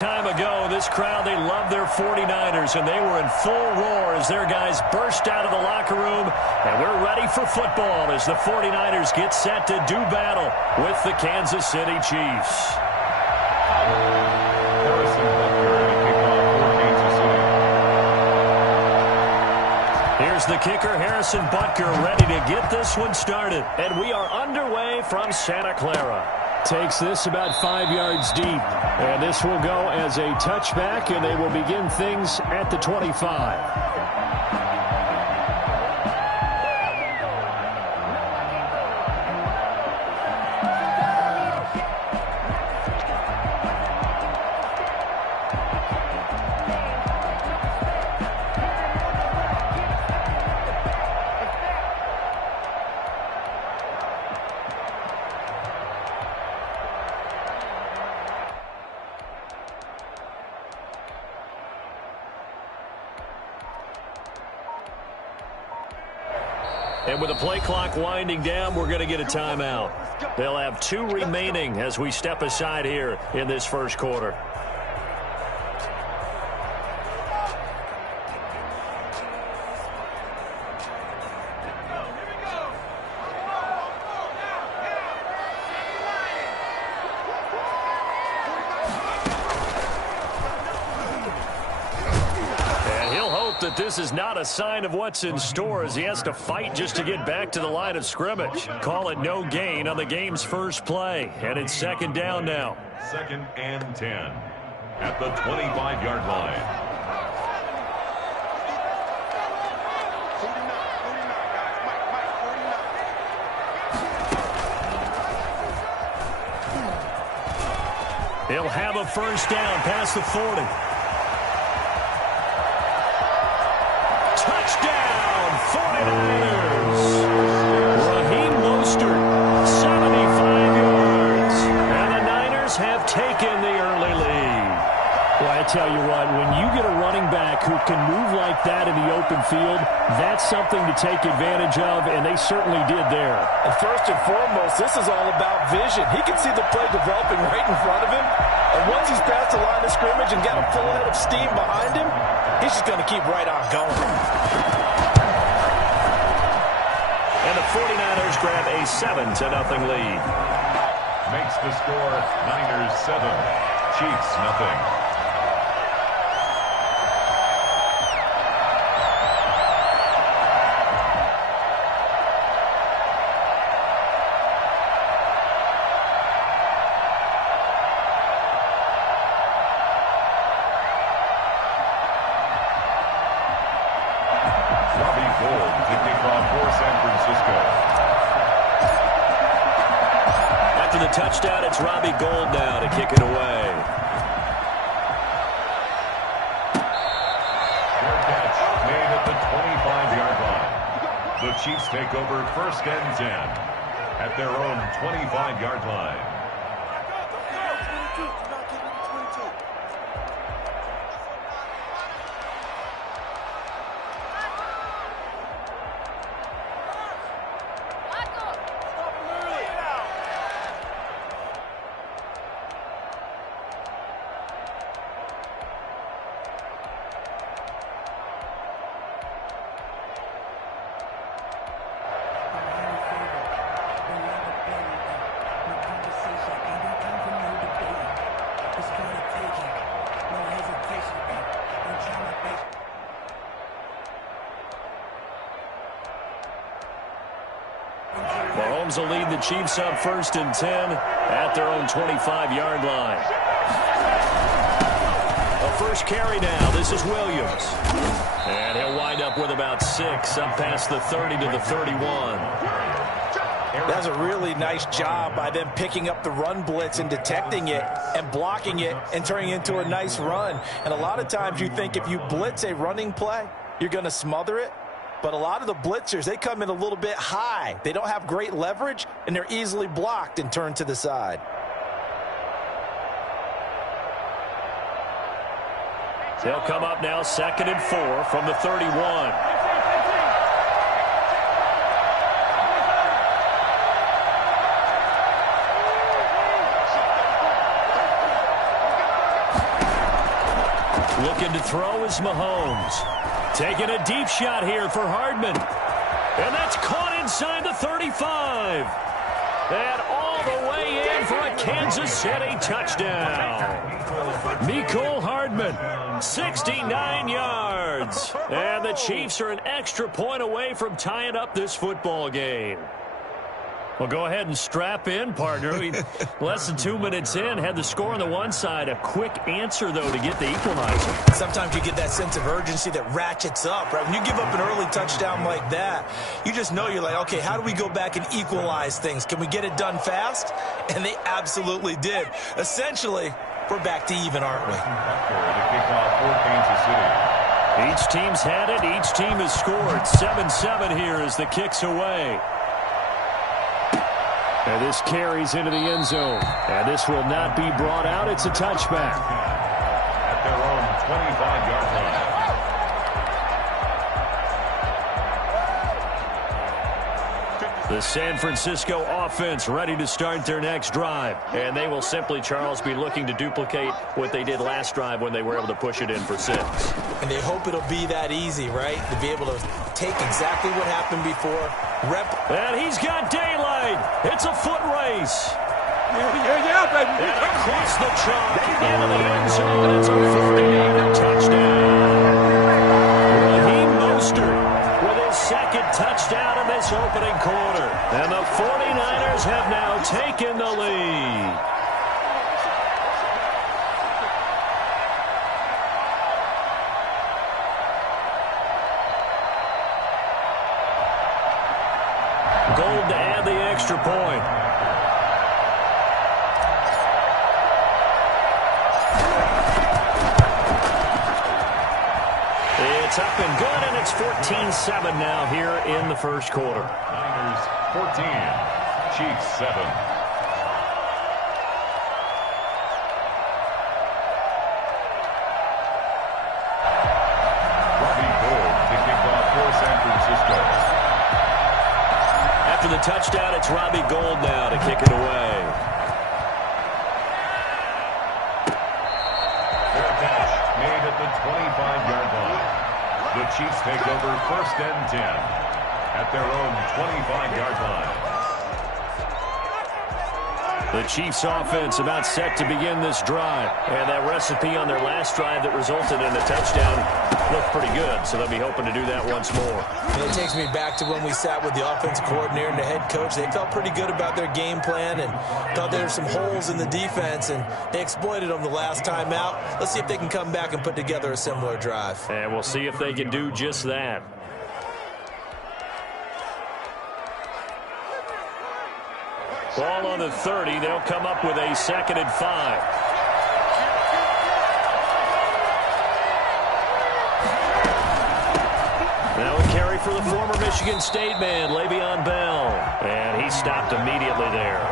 Time ago, this crowd, they love their 49ers, and they were in full roar as their guys burst out of the locker room. And we're ready for football as the 49ers get set to do battle with the Kansas City Chiefs. Here's the kicker, Harrison Butker, ready to get this one started. And we are underway from Santa Clara. Takes this about 5 yards deep. And this will go as a touchback, and they will begin things at the 25. And with the play clock winding down, we're going to get a timeout. They'll have 2 remaining as we step aside here in this first quarter. That this is not a sign of what's in store as he has to fight just to get back to the line of scrimmage. Call it no gain on the game's first play, and it's second down now. 2nd and 10 at the 25-yard line. He'll have a first down past the 40. Touchdown, 49ers. Raheem Mostert, 75 yards. And the Niners have taken the early lead. Well, I tell you what, when you get a running back who can move like that in the open field, that's something to take advantage of, and they certainly did there. And first and foremost, this is all about vision. He can see the play developing right in front of him, and once he's past the line of scrimmage and got a full head of steam behind him, he's just going to keep right on going. And the 49ers grab a 7-0 lead. Makes the score Niners 7, Chiefs nothing. After the touchdown, it's Robbie Gould now to kick it away. Fair catch made at the 25-yard line. The Chiefs take over 1st and 10 at their own 25-yard line. Mahomes will lead the Chiefs up 1st and 10 at their own 25-yard line. A first carry now. This is Williams. And he'll wind up with about 6 up past the 30 to the 31. That's a really nice job by them picking up the run blitz and detecting it and blocking it and turning it into a nice run. And a lot of times you think if you blitz a running play, you're going to smother it. But a lot of the blitzers, they come in a little bit high. They don't have great leverage, and they're easily blocked and turned to the side. They'll come up now 2nd and 4 from the 31. Looking to throw is Mahomes. Taking a deep shot here for Hardman. And that's caught inside the 35. And all the way in for a Kansas City touchdown. Mecole Hardman, 69 yards. And the Chiefs are an extra point away from tying up this football game. Well, go ahead and strap in, partner. Less than 2 minutes in, had the score on the one side. A quick answer, though, to get the equalizer. Sometimes you get that sense of urgency that ratchets up, right? When you give up an early touchdown like that, you just know you're like, okay, how do we go back and equalize things? Can we get it done fast? And they absolutely did. Essentially, we're back to even, aren't we? Each team's had it. Each team has scored. 7-7 here as the kick's away. And this carries into the end zone. And this will not be brought out. It's a touchback. At their own 25-yard line. The San Francisco offense ready to start their next drive. And they will simply, Charles, be looking to duplicate what they did last drive when they were able to push it in for 6. And they hope it'll be that easy, right? To be able to take exactly what happened before. And he's got daylight. It's a foot race. Yeah, baby. And across the chalk into the end zone. It's a 40-yard touchdown. Raheem Mostert with his second touchdown in this opening quarter. And the 49ers have now taken the lead. Gold to add the extra point. It's up and good, and it's 14-7 now here in the first quarter. Niners 14, Chiefs 7. Robbie Gould to kick off for San Francisco. After the touchdown, it's Robbie Gould now to kick it away. Fair catch made at the 25-yard line. The Chiefs take over 1st and 10 at their own 25-yard line. The Chiefs offense about set to begin this drive. And that recipe on their last drive that resulted in a touchdown looked pretty good, so they'll be hoping to do that once more. And it takes me back to when we sat with the offensive coordinator and the head coach. They felt pretty good about their game plan and thought there were some holes in the defense, and they exploited them the last time out. Let's see if they can come back and put together a similar drive. And we'll see if they can do just that. Ball on the 30. They'll come up with a 2nd and 5. Now a carry for the former Michigan State man, Le'Veon Bell. And he stopped immediately there.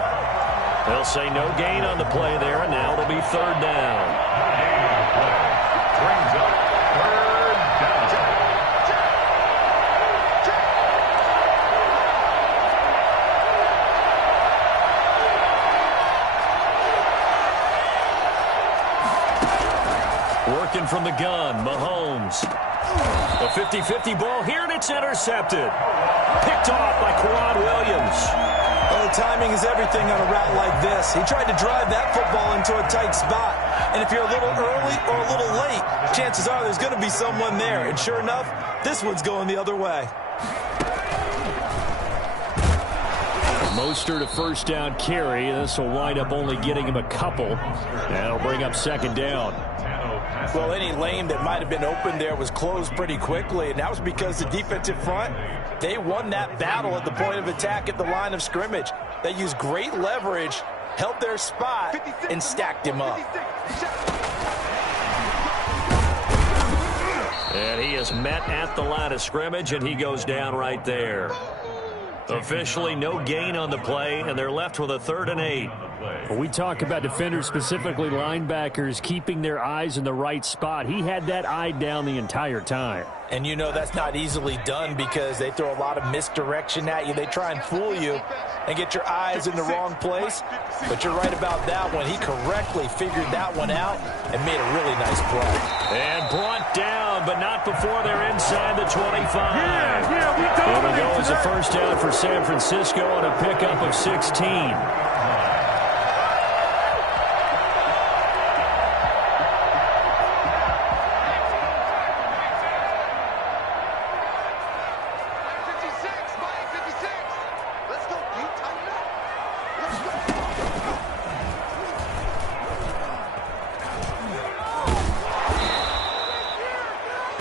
They'll say no gain on the play there, and now it'll be 3rd down. Brings up 3rd down. Working from the gun, Mahomes. A 50-50 ball here, and it's intercepted. Picked off by Quad Williams. Well, timing is everything on a route like this. He tried to drive that football into a tight spot. And if you're a little early or a little late, chances are there's going to be someone there. And sure enough, this one's going the other way. Mostert a 1st down carry. This will wind up only getting him a couple. That'll bring up 2nd down. Well, any lane that might have been open there was closed pretty quickly, and that was because the defensive front, they won that battle at the point of attack at the line of scrimmage. They used great leverage, held their spot, and stacked him up. And he is met at the line of scrimmage, and he goes down right there. Officially no gain on the play, and they're left with a 3rd and 8. When we talk about defenders, specifically linebackers, keeping their eyes in the right spot, he had that eye down the entire time. And you know that's not easily done because they throw a lot of misdirection at you. They try and fool you and get your eyes in the wrong place. But you're right about that one. He correctly figured that one out and made a really nice play. And brought down, but not before they're inside the 25. Yeah, It'll go as a first down for San Francisco on a pickup of 16.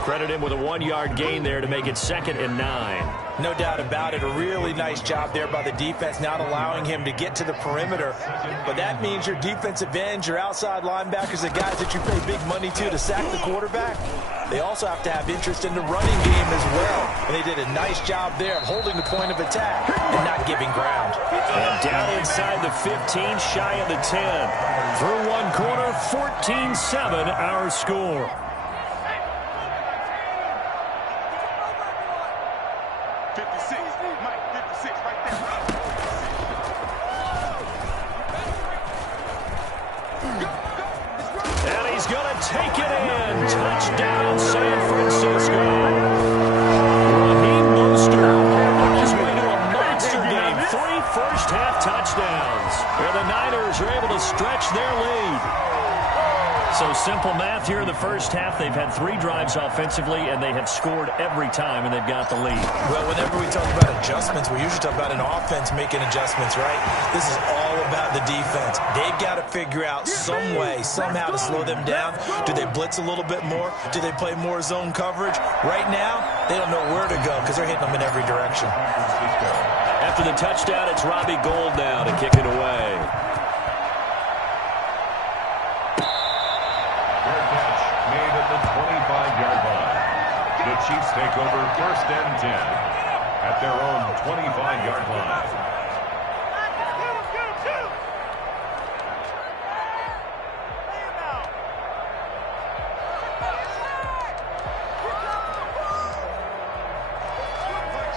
Credit him with a 1-yard gain there to make it 2nd and 9. No doubt about it. A really nice job there by the defense, not allowing him to get to the perimeter. But that means your defensive ends, your outside linebackers, the guys that you pay big money to sack the quarterback, they also have to have interest in the running game as well. And they did a nice job there of holding the point of attack and not giving ground. And down inside the 15, shy of the 10. Through one quarter, 14-7 our score. Take it in. Touchdown, San Francisco. Raheem Mostert on his way to a monster game. 3 first-half touchdowns. And the Niners are able to stretch their lead. So simple math here in the first half. They've had 3 drives offensively, and they have scored every time, and they've got the lead. Well, whenever we talk about adjustments, we usually talk about an offense making adjustments, right? This is all about the defense. They've got to figure out some way, somehow to slow them down. Do they blitz a little bit more? Do they play more zone coverage? Right now, they don't know where to go because they're hitting them in every direction. After the touchdown, it's Robbie Gould now to kick it away. The Chiefs take over 1st and 10 at their own 25-yard line.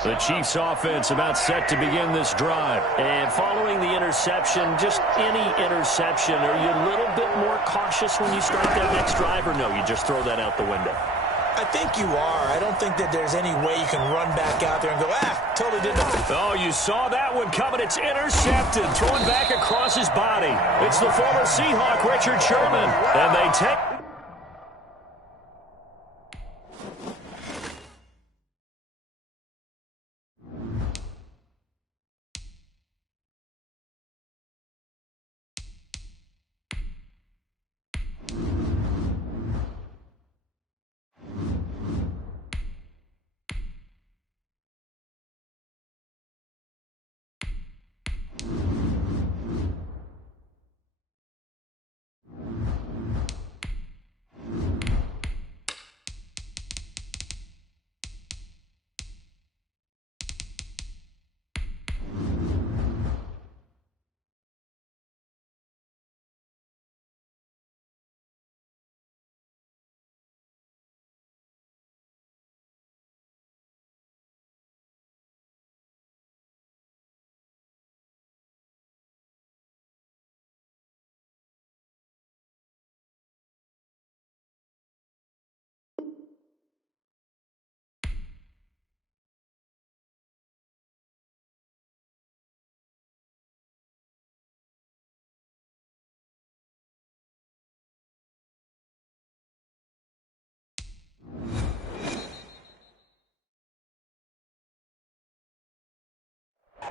The Chiefs offense about set to begin this drive. And following the interception, just any interception, are you a little bit more cautious when you start that next drive, or no, you just throw that out the window? I think you are. I don't think that there's any way you can run back out there and go, totally did nothing. Oh, you saw that one coming. It's intercepted, thrown back across his body. It's the former Seahawk, Richard Sherman. And they take...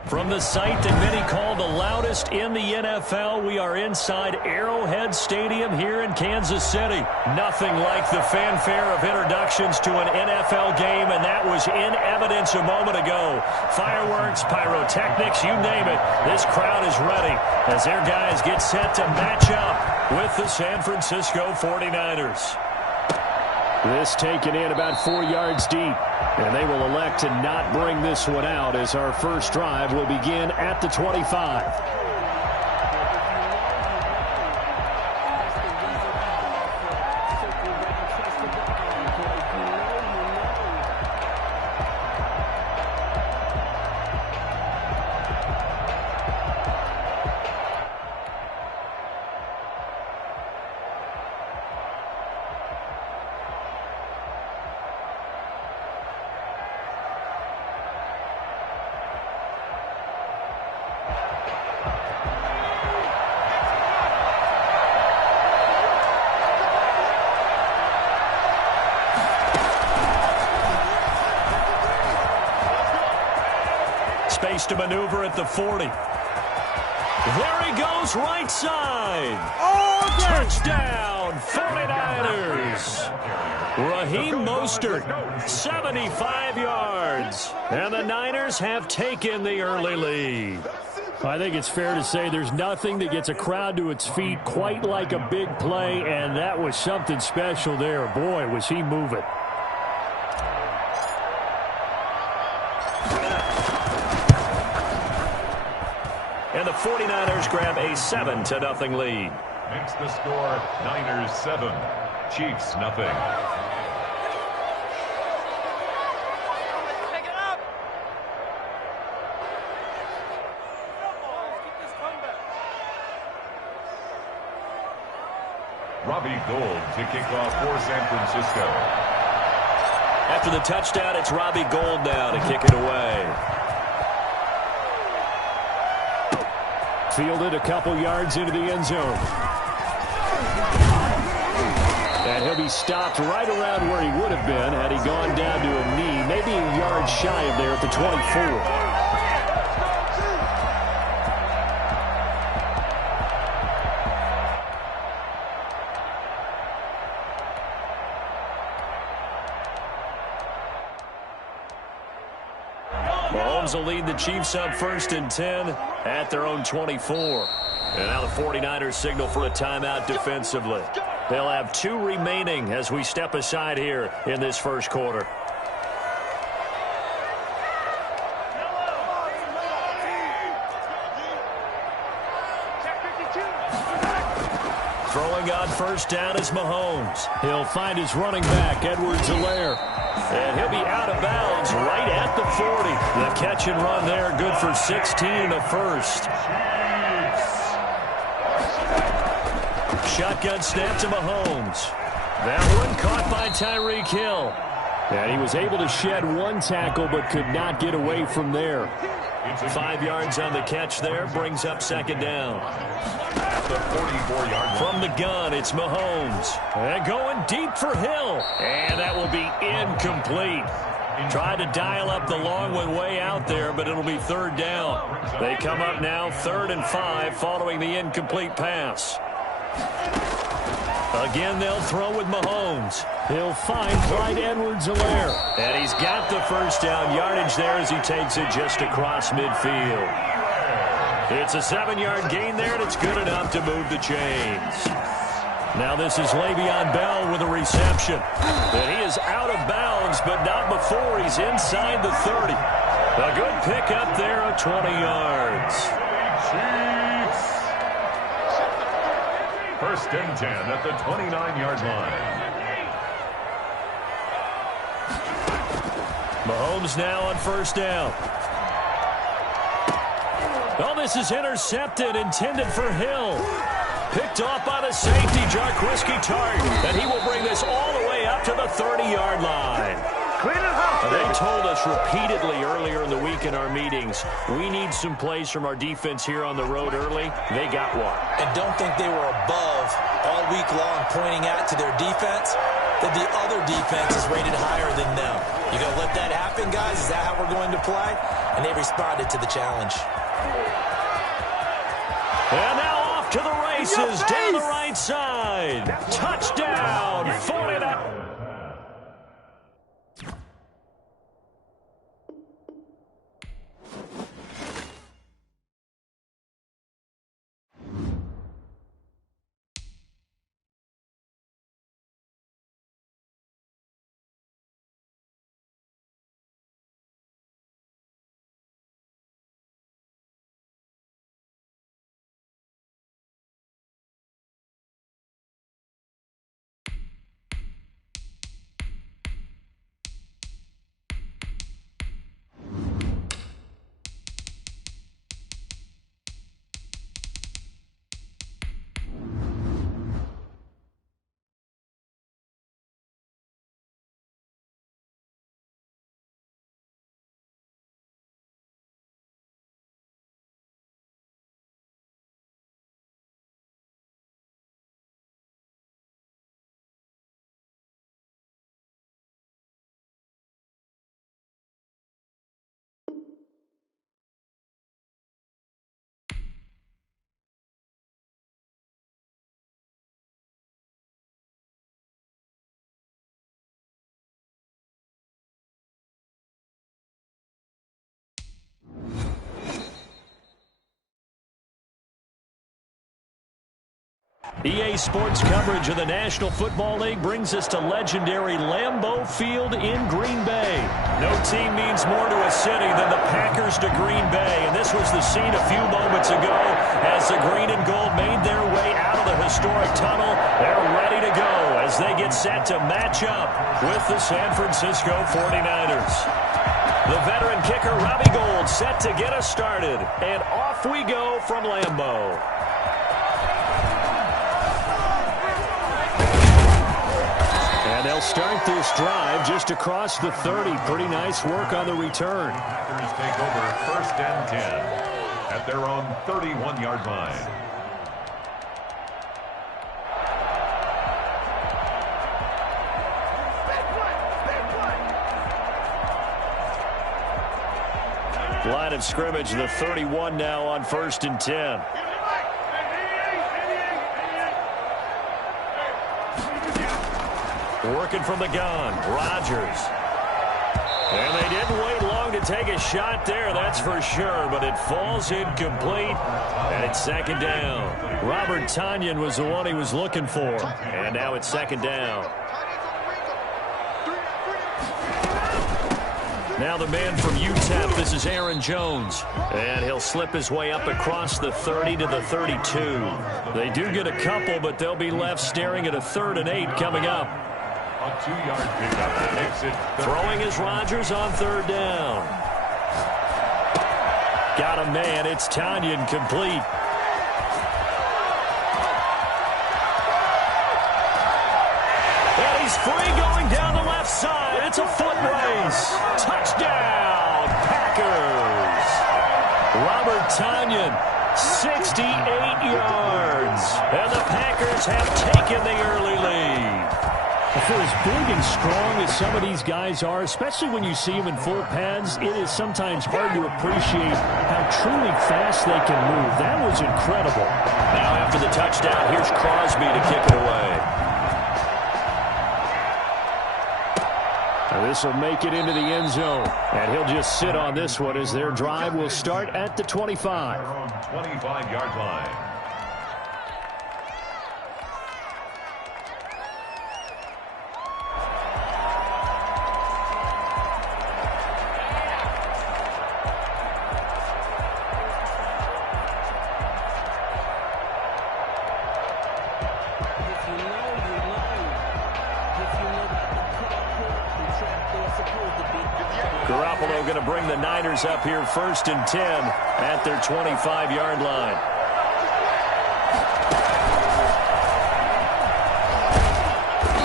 From the site that many call the loudest in the NFL, we are inside Arrowhead Stadium here in Kansas City. Nothing like the fanfare of introductions to an NFL game, and that was in evidence a moment ago. Fireworks, pyrotechnics, you name it. This crowd is ready as their guys get set to match up with the San Francisco 49ers. This taken in about 4 yards deep. And they will elect to not bring this one out as our first drive will begin at the 25. space to maneuver at the 40. There he goes, right side. Touchdown, 49ers. Raheem Mostert, 75 yards. And the Niners have taken the early lead. I think it's fair to say there's nothing that gets a crowd to its feet quite like a big play, and that was something special there. Boy, was he moving. And the 49ers grab a 7-0 lead. Makes the score Niners 7, Chiefs nothing. Robbie Gould to kick off for San Francisco. After the touchdown, it's Robbie Gould now to kick it away. Fielded a couple yards into the end zone. And he'll be stopped right around where he would have been had he gone down to a knee, maybe a yard shy of there at the 24. Mahomes will lead the Chiefs up 1st and 10 at their own 24. And now the 49ers signal for a timeout defensively. They'll have 2 remaining as we step aside here in this first quarter. Throwing on 1st down is Mahomes. He'll find his running back, Edwards-Helaire. And he'll be out of bounds right at the 40. The catch and run there, good for 16 and a first. Shotgun snap to Mahomes. That one caught by Tyreek Hill. And he was able to shed 1 tackle but could not get away from there. 5 yards on the catch there, brings up 2nd down. The 44-yard From the gun, it's Mahomes. And going deep for Hill. And that will be incomplete. Tried to dial up the long one way out there, but it'll be 3rd down. They come up now 3rd and 5 following the incomplete pass. Again, they'll throw with Mahomes. He'll find Clyde Edwards-Helaire. And he's got the 1st down yardage there as he takes it just across midfield. It's a 7-yard gain there, and it's good enough to move the chains. Now this is Le'Veon Bell with a reception. And he is out of bounds, but not before he's inside the 30. A good pickup there of 20 yards. Chiefs. 1st and 10 at the 29-yard line. Mahomes now on 1st down. Oh, this is intercepted, intended for Hill. Picked off by the safety, Jarquiski Tart. And he will bring this all the way up to the 30-yard line. They told us repeatedly earlier in the week in our meetings, we need some plays from our defense here on the road early. They got one. And don't think they were above all week long pointing out to their defense that the other defense is rated higher than them. You going to let that happen, guys? Is that how we're going to play? And they responded to the challenge. And now off to the races down the right side. Touchdown, 49ers. EA Sports coverage of the National Football League brings us to legendary Lambeau Field in Green Bay. No team means more to a city than the Packers to Green Bay, and this was the scene a few moments ago as the green and gold made their way out of the historic tunnel. They're ready to go as they get set to match up with the San Francisco 49ers. The veteran kicker Robbie Gould set to get us started, and off we go from Lambeau. And they'll start this drive just across the 30. Pretty nice work on the return. Packers take over 1st and 10 at their own 31-yard line. Line of scrimmage, the 31 now on 1st and 10. Working from the gun, Rodgers. And they didn't wait long to take a shot there, that's for sure, but it falls incomplete, and it's 2nd down. Robert Tonyan was the one he was looking for, and now it's 2nd down. Now the man from UTEP, this is Aaron Jones. And he'll slip his way up across the 30 to the 32. They do get a couple, but they'll be left staring at a 3rd and 8 coming up. A 2-yard pickup makes it throwing is Rodgers on 3rd down. Got a man, it's Tonyan complete. And he's free going down the left side. It's a foot race. Touchdown, Packers. Robert Tonyan, 68 yards. And the Packers have taken the early lead. For as big and strong as some of these guys are, especially when you see them in full pads, it is sometimes hard to appreciate how truly fast they can move. That was incredible. Now after the touchdown, here's Crosby to kick it away. This will make it into the end zone, and he'll just sit on this one as their drive will start at the 25. 25-yard line. Garoppolo going to bring the Niners up here 1st and 10 at their 25-yard line.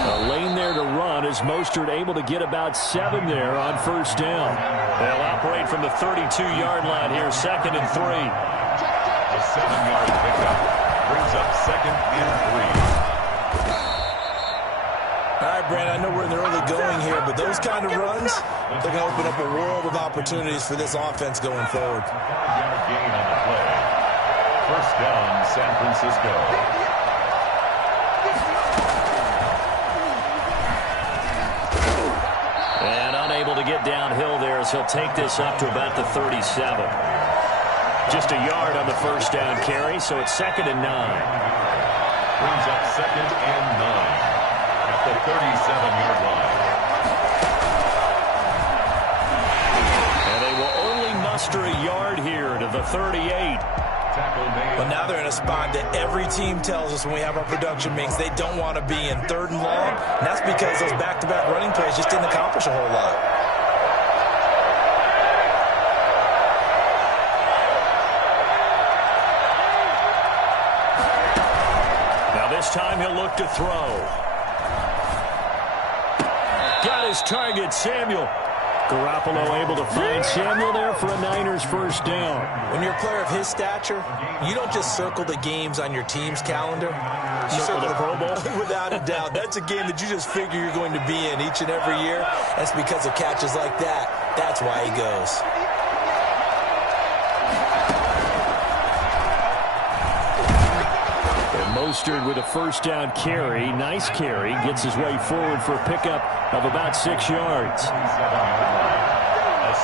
A lane there to run as Mostert able to get about 7 there on 1st down. They'll operate from the 32-yard line here, 2nd and 3. A 7-yard pickup brings up 2nd and 3. All right, Brandon, I know we're in the early going here, but those kind of runs, they're going to open up a world of opportunities for this offense going forward. 5-yard gain on the play. 1st down, San Francisco. And unable to get downhill there as he'll take this up to about the 37. Just a yard on the 1st down carry, so it's 2nd and 9. Brings up 2nd and 9. The 37-yard line. And they will only muster a yard here to the 38. Well, now they're in a spot that every team tells us when we have our production meetings they don't want to be in 3rd and long. And that's because those back-to-back running plays just didn't accomplish a whole lot. Now this time he'll look to throw. Got his target, Samuel. Garoppolo able to find Samuel there for a Niners 1st down. When you're a player of his stature, you don't just circle the games on your team's calendar. You Circle the Pro Bowl? Without a doubt. That's a game that you just figure you're going to be in each and every year. That's because of catches like that. That's why he goes. Mostert with a 1st down carry. Nice carry. Gets his way forward for a pickup of about 6 yards. A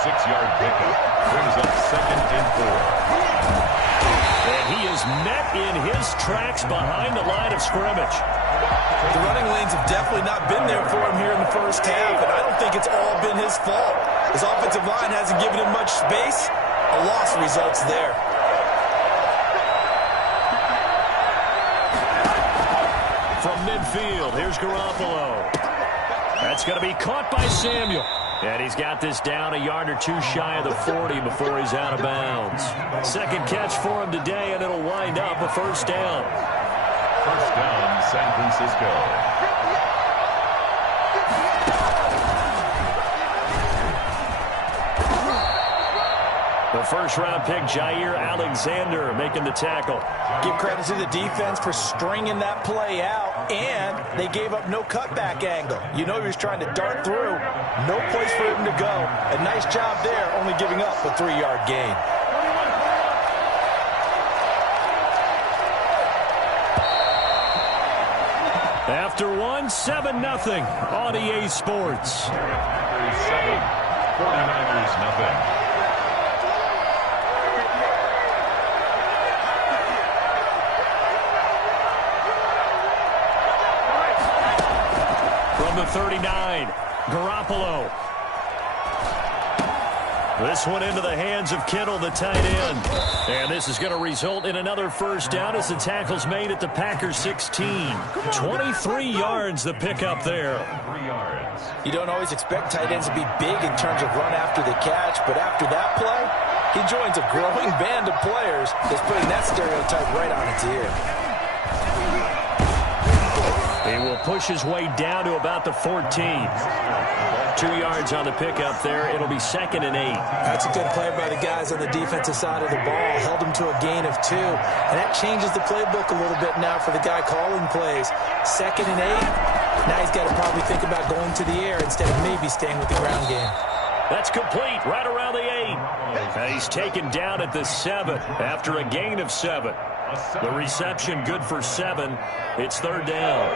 6-yard pickup brings up 2nd and 4. And he is met in his tracks behind the line of scrimmage. The running lanes have definitely not been there for him here in the first half, and I don't think it's all been his fault. His offensive line hasn't given him much space. A loss results there. From midfield, here's Garoppolo. That's going to be caught by Samuel. And he's got this down a yard or two shy of the 40 before he's out of bounds. Second catch for him today, and it'll wind up a first down. First down, San Francisco. The first-round pick, Jair Alexander, making the tackle. Give credit to the defense for stringing that play out, and they gave up no cutback angle. You know he was trying to dart through. No place for him to go. A nice job there, only giving up a 3-yard gain. After one, 7-0 on EA Sports. 7, 49ers, nothing. From the 39, Garoppolo. This one into the hands of Kittle, the tight end. And this is going to result in another first down as the tackle's made at the Packers 16. 23 yards the pickup there. 3 yards. You don't always expect tight ends to be big in terms of run after the catch, but after that play, he joins a growing band of players that's putting that stereotype right on its ear. He will push his way down to about the 14. 2 yards on the pickup there. It'll be 2nd and 8. That's a good play by the guys on the defensive side of the ball. Held him to a gain of 2. And that changes the playbook a little bit now for the guy calling plays. 2nd and 8. Now he's got to probably think about going to the air instead of maybe staying with the ground game. That's complete right around the 8. And he's taken down at the 7 after a gain of 7. The reception good for 7. It's 3rd down.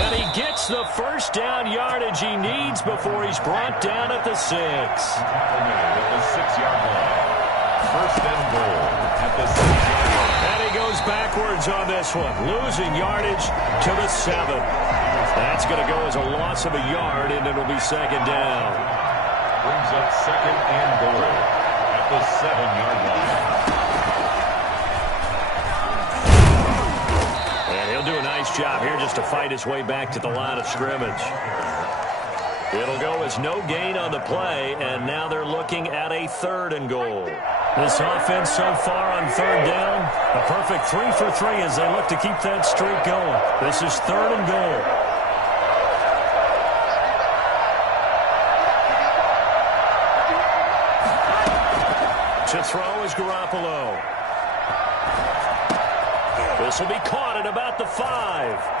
And he gets the first down yardage he needs before he's brought down at the 6. At the 6-yard line. First and goal at the 6-yard line. And he goes backwards on this one, losing yardage to the 7. That's going to go as a loss of a yard, and it'll be 2nd down. Brings up 2nd and goal at the 7-yard line. And he'll do a nice job here just to fight his way back to the line of scrimmage. It'll go as no gain on the play, and now they're looking at a 3rd and goal. This offense so far on 3rd down, a perfect 3 for 3 as they look to keep that streak going. This is 3rd and goal. To throw is Garoppolo. This will be caught at about the 5.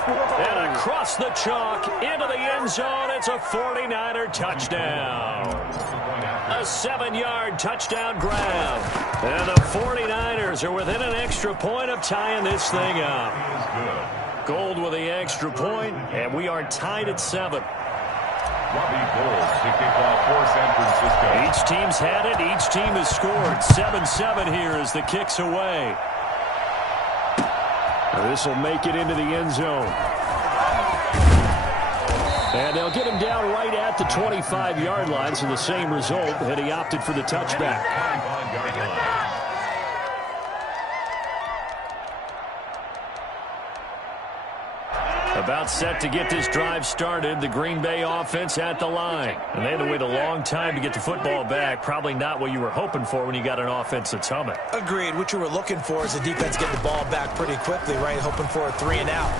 And across the chalk into the end zone. It's a 49er touchdown. A 7-yard touchdown grab. And the 49ers are within an extra point of tying this thing up. Gold with the extra point, and we are tied at 7. Robbie Gould to kick off for San Francisco. Each team's had it. Each team has scored. 7-7 here as the kick's away. This will make it into the end zone. And they'll get him down right at the 25-yard line, so the same result had he opted for the touchback. 25-yard line. About set to get this drive started, the Green Bay offense at the line. And they had to wait a long time to get the football back. Probably not what you were hoping for when you got an offense that's humming. Agreed. What you were looking for is the defense getting the ball back pretty quickly, right? Hoping for a 3 and out.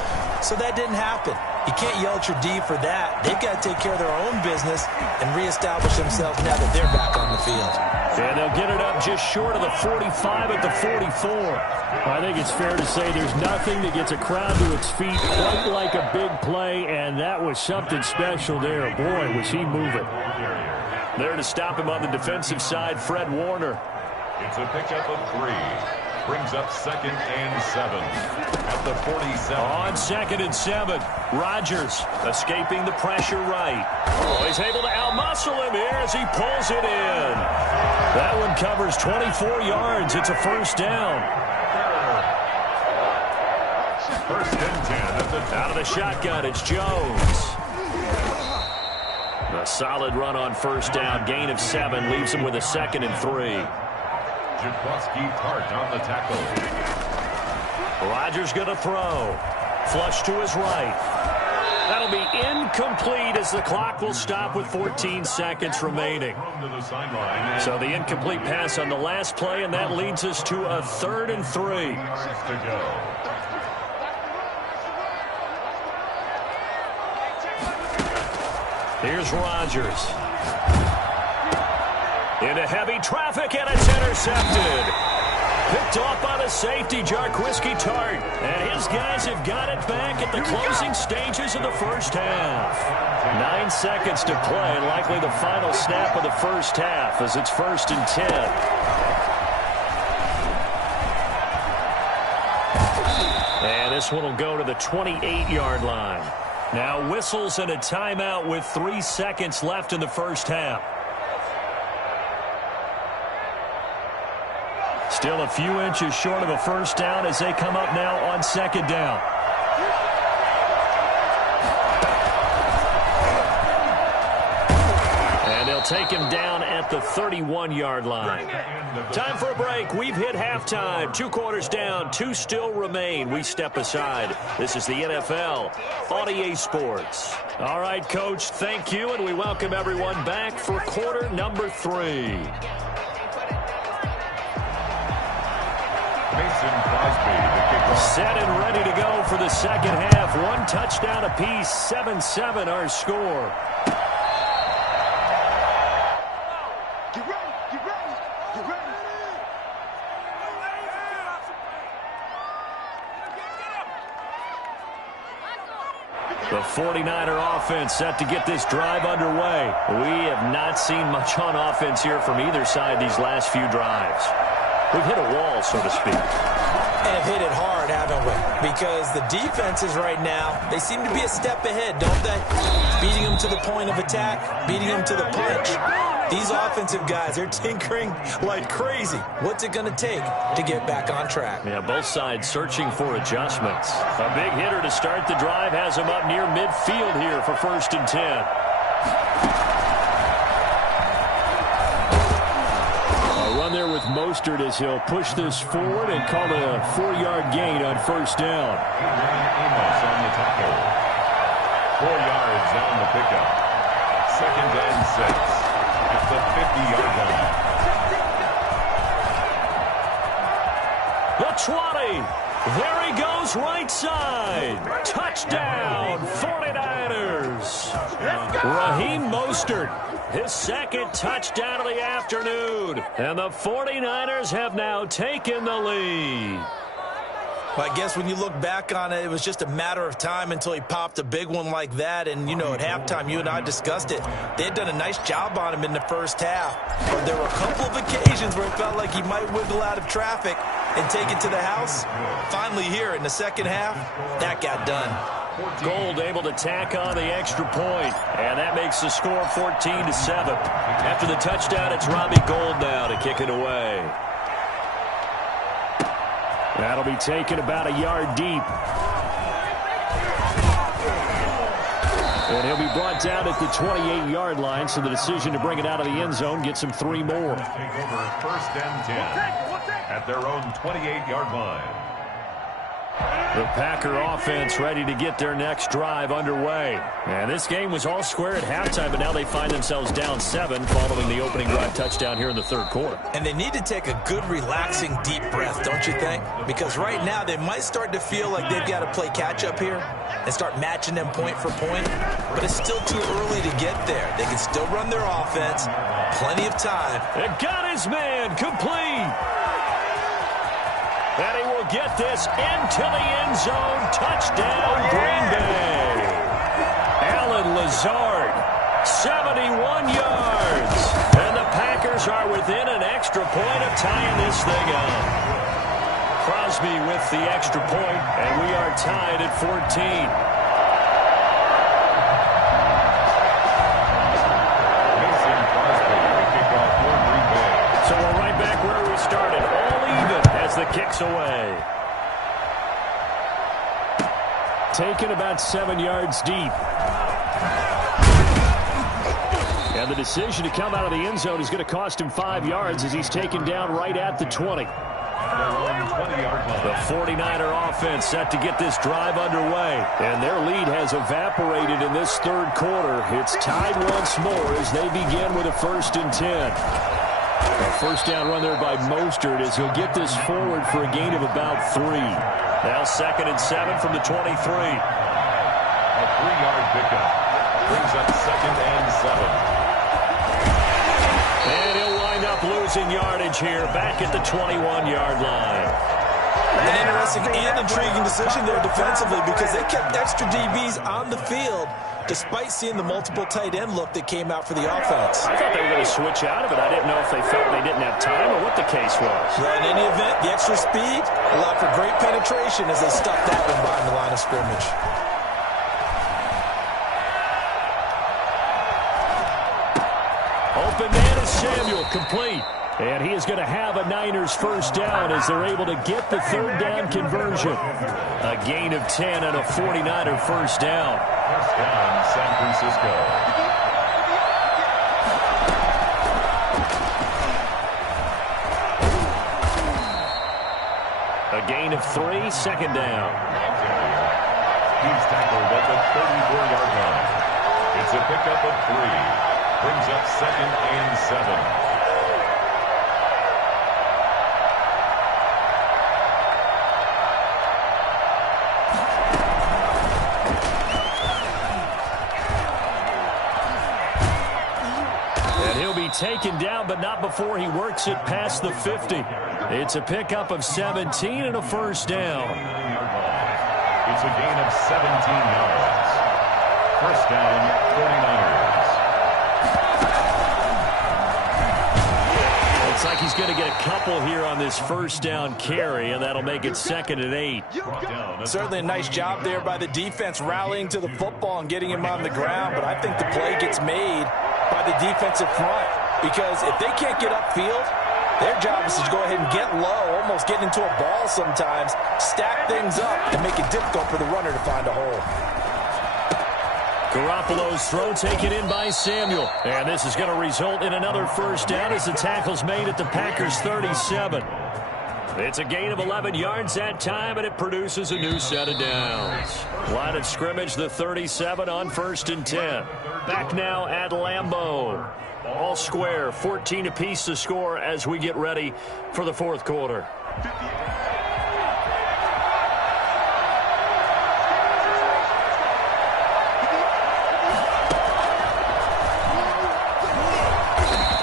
So that didn't happen. You can't yell at your D for that. They've got to take care of their own business and reestablish themselves now that they're back on the field. And they'll get it up just short of the 45 at the 44. I think it's fair to say there's nothing that gets a crowd to its feet quite like a big play, and that was something special there. Boy, was he moving. There to stop him on the defensive side, Fred Warner. It's a pickup of 3. Brings up 2nd and 7 at the 47. On 2nd and 7, Rodgers escaping the pressure right. Oh, he's able to outmuscle him here as he pulls it in. That one covers 24 yards. It's a first down. 1st and 10 at the out of the shotgun. It's Jones. A solid run on first down. Gain of 7 leaves him with a 2nd and 3. Jaquaski Tart on the tackle. Rodgers going to throw. Flush to his right. That'll be incomplete as the clock will stop with 14 seconds remaining. So the incomplete pass on the last play, and that leads us to a 3rd and 3. Here's Rodgers. Into heavy traffic, and it's intercepted. Picked off by the safety, Jaquaski Tart. And his guys have got it back at the closing stages of the first half. 9 seconds to play, and likely the final snap of the first half as it's 1st and 10. And this one will go to the 28-yard line. Now whistles and a timeout with 3 seconds left in the first half. Still a few inches short of a first down as they come up now on 2nd down. And they'll take him down at the 31-yard line. Time for a break. We've hit halftime. 2 quarters down. 2 still remain. We step aside. This is the NFL on EA Sports. All right, Coach, thank you, and we welcome everyone back for quarter number 3. Set and ready to go for the second half. 1 touchdown apiece. 7-7 our score. Get ready, get ready, get ready. The 49er offense set to get this drive underway. We have not seen much on offense here from either side these last few drives. We've hit a wall, so to speak. And have hit it hard, haven't we? Because the defenses right now, they seem to be a step ahead, don't they? Beating them to the point of attack, beating them to the punch. These offensive guys, they're tinkering like crazy. What's it going to take to get back on track? Yeah, both sides searching for adjustments. A big hitter to start the drive has him up near midfield here for 1st and 10. There with Mostert as he'll push this forward and call it a 4-yard gain on first down. Amos on the tackle. 4 yards on the pickup. 2nd and 6 at the 50-yard line. The 20. There he goes right side. Touchdown, 49ers. Raheem Mostert. His 2nd touchdown of the afternoon. And the 49ers have now taken the lead. Well, I guess when you look back on it, it was just a matter of time until he popped a big one like that. And, you know, at halftime, you and I discussed it. They had done a nice job on him in the first half. But there were a couple of occasions where it felt like he might wiggle out of traffic and take it to the house. Finally here in the second half, that got done. Gold able to tack on the extra point, and that makes the score 14-7. After the touchdown, it's Robbie Gould now to kick it away. That'll be taken about a yard deep. And he'll be brought down at the 28-yard line, so the decision to bring it out of the end zone gets him 3 more. Take over 1st and 10 at their own 28-yard line. The Packer offense ready to get their next drive underway. And this game was all square at halftime, but now they find themselves down 7 following the opening drive touchdown here in the 3rd quarter. And they need to take a good, relaxing, deep breath, don't you think? Because right now they might start to feel like they've got to play catch-up here and start matching them point for point. But it's still too early to get there. They can still run their offense. Plenty of time. And got his man complete. And he will get this into the end zone. Touchdown, Green Bay. Alan Lazard, 71 yards. And the Packers are within an extra point of tying this thing up. Crosby with the extra point, and we are tied at 14. So we're right back where we started, all even as the kick's away. Taken about 7 yards deep. And the decision to come out of the end zone is going to cost him 5 yards as he's taken down right at the 20. The 49er offense set to get this drive underway. And their lead has evaporated in this third quarter. It's tied once more as they begin with a 1st and 10. A first down run there by Mostert as he'll get this forward for a gain of about 3. Now 2nd and 7 from the 23. A 3-yard pickup brings up 2nd and 7. And he'll wind up losing yardage here back at the 21-yard line. An interesting and intriguing decision there defensively because they kept extra DBs on the field despite seeing the multiple tight end look that came out for the offense. I thought they were going to switch out of it. I didn't know if they felt they didn't have time or what the case was. Well, in any event, the extra speed allowed for great penetration as they stuck that one behind the line of scrimmage. Open man is Samuel, complete. And he is going to have a Niners first down as they're able to get the 3rd down conversion. A gain of 10 and a 49er first down. First down, San Francisco. A gain of 3, 2nd down. He's tackled at the 34-yard line. It's a pickup of 3. Brings up 2nd and 7. Taken down, but not before he works it past the 50. It's a pickup of 17 and a first down. It's a gain of 17 yards. First down, 49ers. Looks like he's going to get a couple here on this first down carry, and that'll make it 2nd and 8. Certainly a nice job there by the defense rallying to the football and getting him on the ground, but I think the play gets made by the defensive front. Because if they can't get upfield, their job is to go ahead and get low, almost get into a ball sometimes, stack things up, and make it difficult for the runner to find a hole. Garoppolo's throw taken in by Samuel. And this is going to result in another first down as the tackle's made at the Packers' 37. It's a gain of 11 yards that time, and it produces a new set of downs. Line of scrimmage, the 37 on 1st and 10. Back now at Lambeau. All square, 14 apiece to score as we get ready for the 4th quarter.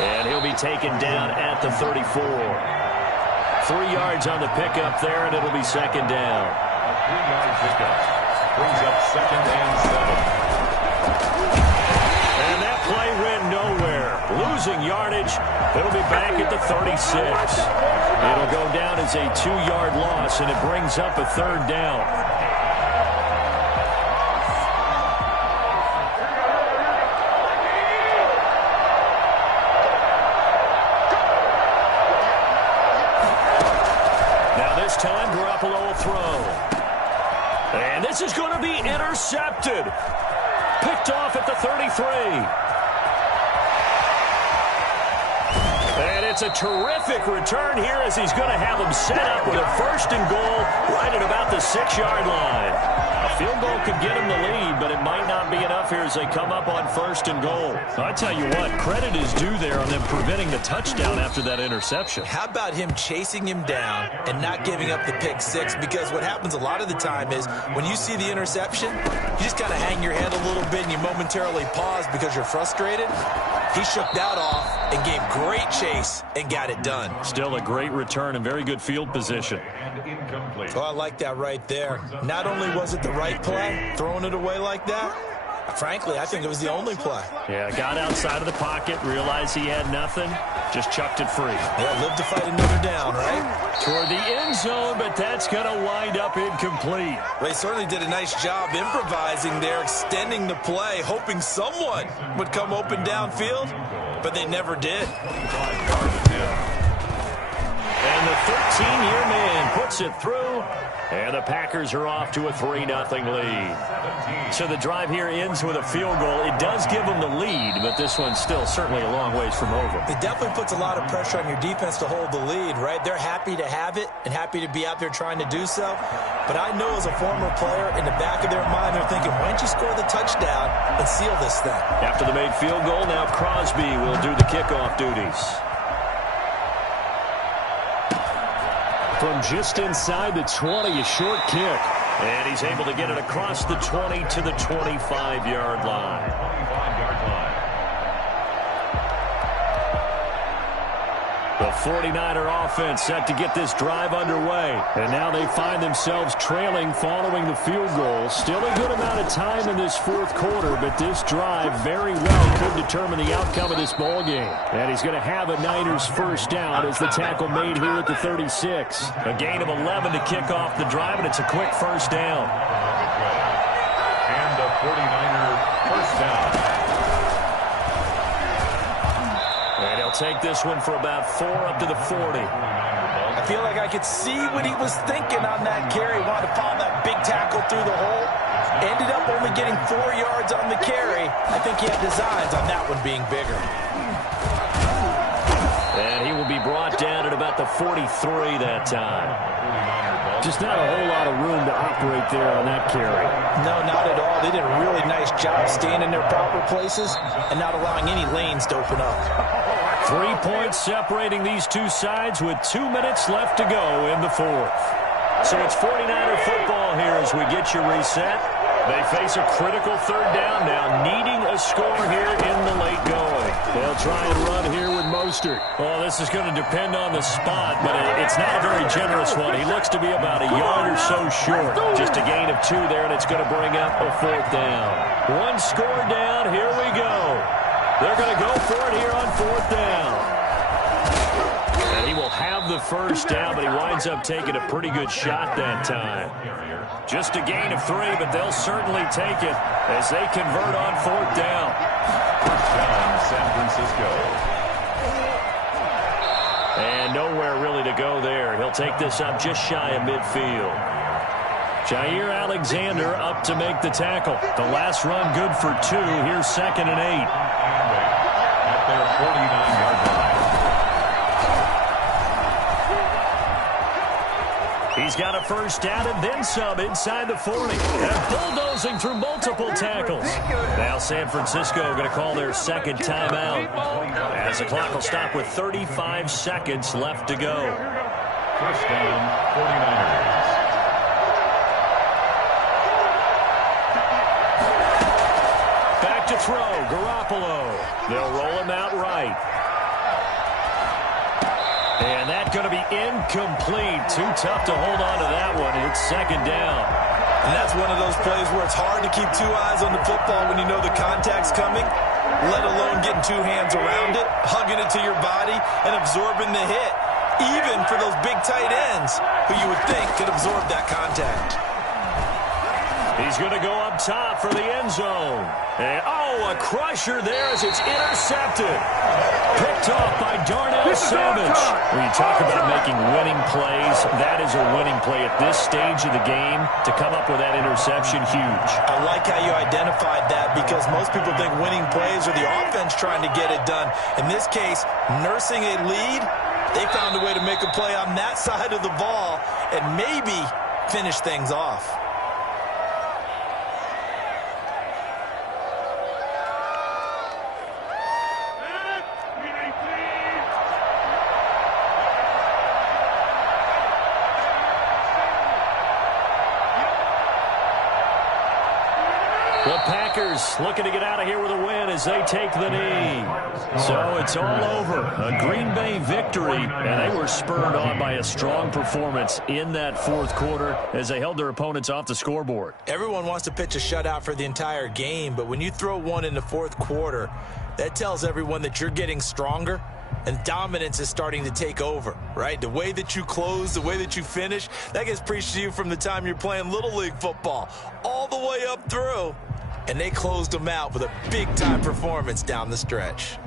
And he'll be taken down at the 34. 3 yards on the pickup there, and it'll be 2nd down. A 3-yard pickup brings up 2nd and 7. And that play went nowhere. Losing yardage. It'll be back at the 36. It'll go down as a 2-yard loss, and it brings up a 3rd down. Now this time, Garoppolo will throw. And this is going to be intercepted. Picked off at the 33. And it's a terrific return here as he's going to have them set up with a 1st and goal right at about the 6-yard line. A field goal could get him the lead, but it might not be enough here as they come up on 1st and goal. I tell you what, credit is due there on them preventing the touchdown after that interception. How about him chasing him down and not giving up the pick 6? Because what happens a lot of the time is when you see the interception, you just kind of hang your head a little bit and you momentarily pause because you're frustrated. He shook that off and gave great chase and got it done. Still a great return and very good field position. Incomplete. Oh, I like that right there. Not only was it the right play, throwing it away like that, Frankly, I think it was the only play. Yeah, got outside of the pocket, realized he had nothing, just chucked it free. Yeah, live to fight another down, right? Toward the end zone, but that's going to wind up incomplete. They certainly did a nice job improvising there, extending the play, hoping someone would come open downfield, but they never did. And the 13-year man puts it through, and the Packers are off to a 3-0 lead. So the drive here ends with a field goal. It does give them the lead, but this one's still certainly a long ways from over. It definitely puts a lot of pressure on your defense to hold the lead, right? They're happy to have it and happy to be out there trying to do so. But I know as a former player, in the back of their mind, they're thinking, why don't you score the touchdown and seal this thing? After the made field goal, now Crosby will do the kickoff duties. From just inside the 20, a short kick. And he's able to get it across the 20 to the 25-yard line. 25-yard line. The 49er offense set to get this drive underway. And now they find themselves trailing following the field goal. Still a good amount of time in this fourth quarter, but this drive very well could determine the outcome of this ball game. And he's going to have a Niners first down as the tackle made here at the 36. A gain of 11 to kick off the drive, and it's a quick first down. And the 49er first down. And he'll take this one for about 4 up to the 40. I feel like I could see what he was thinking on that carry. Wanted to follow that big tackle through the hole. Ended up only getting 4 yards on the carry. I think he had designs on that one being bigger. And he will be brought down at about the 43 that time. Just not a whole lot of room to operate there on that carry. No, not at all. They did a really nice job staying in their proper places and not allowing any lanes to open up. 3 points separating these two sides with 2 minutes left to go in the fourth. So it's 49er football here as we get you reset. They face a critical third down now, needing a score here in the late going. They'll try and run here with Mostert. Well, this is going to depend on the spot, but it's not a very generous one. He looks to be about a yard or so short. Just a gain of 2 there, and it's going to bring up a fourth down. 1 score down, here we go. They're going to go for it here on fourth down. And he will have the first down, but he winds up taking a pretty good shot that time. Just a gain of 3, but they'll certainly take it as they convert on fourth down. Touchdown, San Francisco. And nowhere really to go there. He'll take this up just shy of midfield. Jair Alexander up to make the tackle. The last run good for 2. Here's 2nd and 8. At their 49-yard line. He's got a first down and then some inside the 40. And bulldozing through multiple tackles. Now San Francisco going to call their second timeout as the clock will stop with 35 seconds left to go. First down, 49ers. Back to throw, Garoppolo. They'll roll him out right. And that's going to be incomplete. Too tough to hold on to that one. It's second down. And that's one of those plays where it's hard to keep 2 eyes on the football when you know the contact's coming, let alone getting 2 hands around it, hugging it to your body, and absorbing the hit, even for those big tight ends who you would think could absorb that contact. He's going to go up top for the end zone. And, a crusher there as it's intercepted. Picked off by Darnell Savage. When you talk about making winning plays, that is a winning play at this stage of the game. To come up with that interception, huge. I like how you identified that because most people think winning plays are the offense trying to get it done. In this case, nursing a lead, they found a way to make a play on that side of the ball and maybe finish things off. The Packers looking to get out of here with a win as they take the knee. So it's all over. A Green Bay victory, and they were spurred on by a strong performance in that fourth quarter as they held their opponents off the scoreboard. Everyone wants to pitch a shutout for the entire game, but when you throw one in the fourth quarter, that tells everyone that you're getting stronger and dominance is starting to take over, right? The way that you close, the way that you finish, that gets preached to you from the time you're playing Little League football all the way up through. And they closed them out with a big-time performance down the stretch.